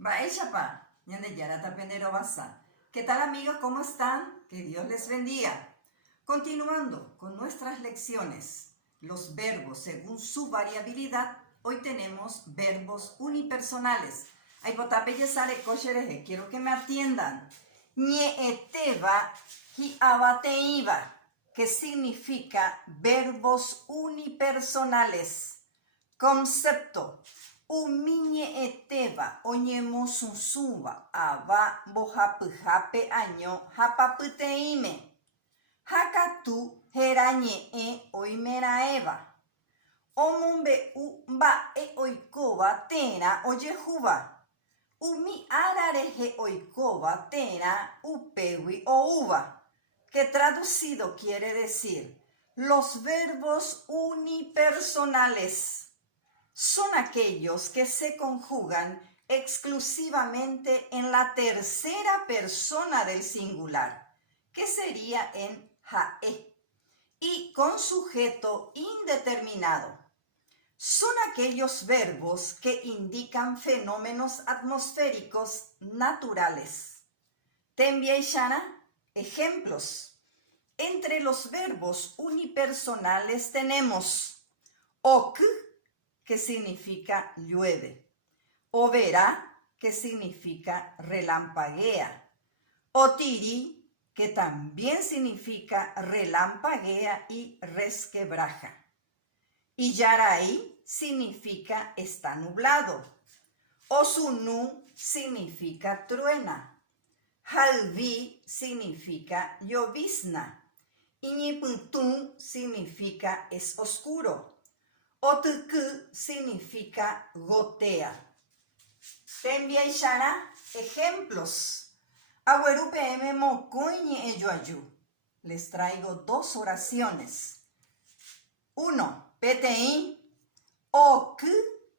Baechapa, Ñandeyarata Penero Basa. ¿Qué tal amigos? ¿Cómo están? Que Dios les bendiga. Continuando con nuestras lecciones, los verbos según su variabilidad, hoy tenemos verbos unipersonales. Ay, botapeyesare koshereje, quiero que me atiendan. Ñeeteba y abateiba, que significa verbos unipersonales. Concepto. Umiñe eteba, oñemosusuba, aba, bohapyhápe año, hapapyteíme. Hakatu herañe'ẽ oimeraẽva. Omombe'u mba'e oikóva térã ojehúva. Umi ára rehe oikóva térã upégui oúva. Que traducido quiere decir, los verbos unipersonales son aquellos que se conjugan exclusivamente en la tercera persona del singular, que sería en jae, y con sujeto indeterminado. Son aquellos verbos que indican fenómenos atmosféricos naturales. Tembiaishana, ejemplos. Entre los verbos unipersonales tenemos ok, que significa llueve, o verá, que significa relampaguea, o tiri, que también significa relampaguea y resquebraja, y yarai significa está nublado, o sunu significa truena, halvi significa llovizna, y ñiputú significa es oscuro. Otuku significa gotea. Tembiaishara, ejemplos. Agüerupm mocoñe eyoayu. Les traigo dos oraciones. 1. Petein ok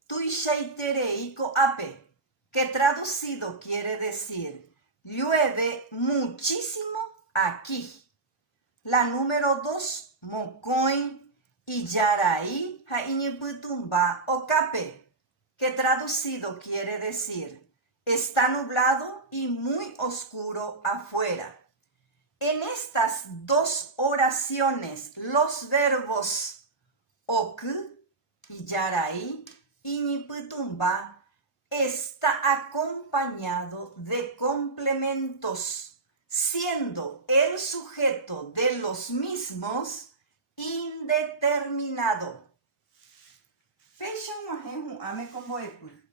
tuishaiterei koape, que traducido quiere decir llueve muchísimo aquí. La número 2, mocoin y yarai haiñipytumba okape, que traducido quiere decir está nublado y muy oscuro afuera. En estas dos oraciones, los verbos ok y yarai iñipytumba está acompañado de complementos, siendo el sujeto de los mismos indeterminado.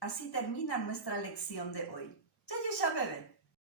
Así termina nuestra lección de hoy. Ya bebé.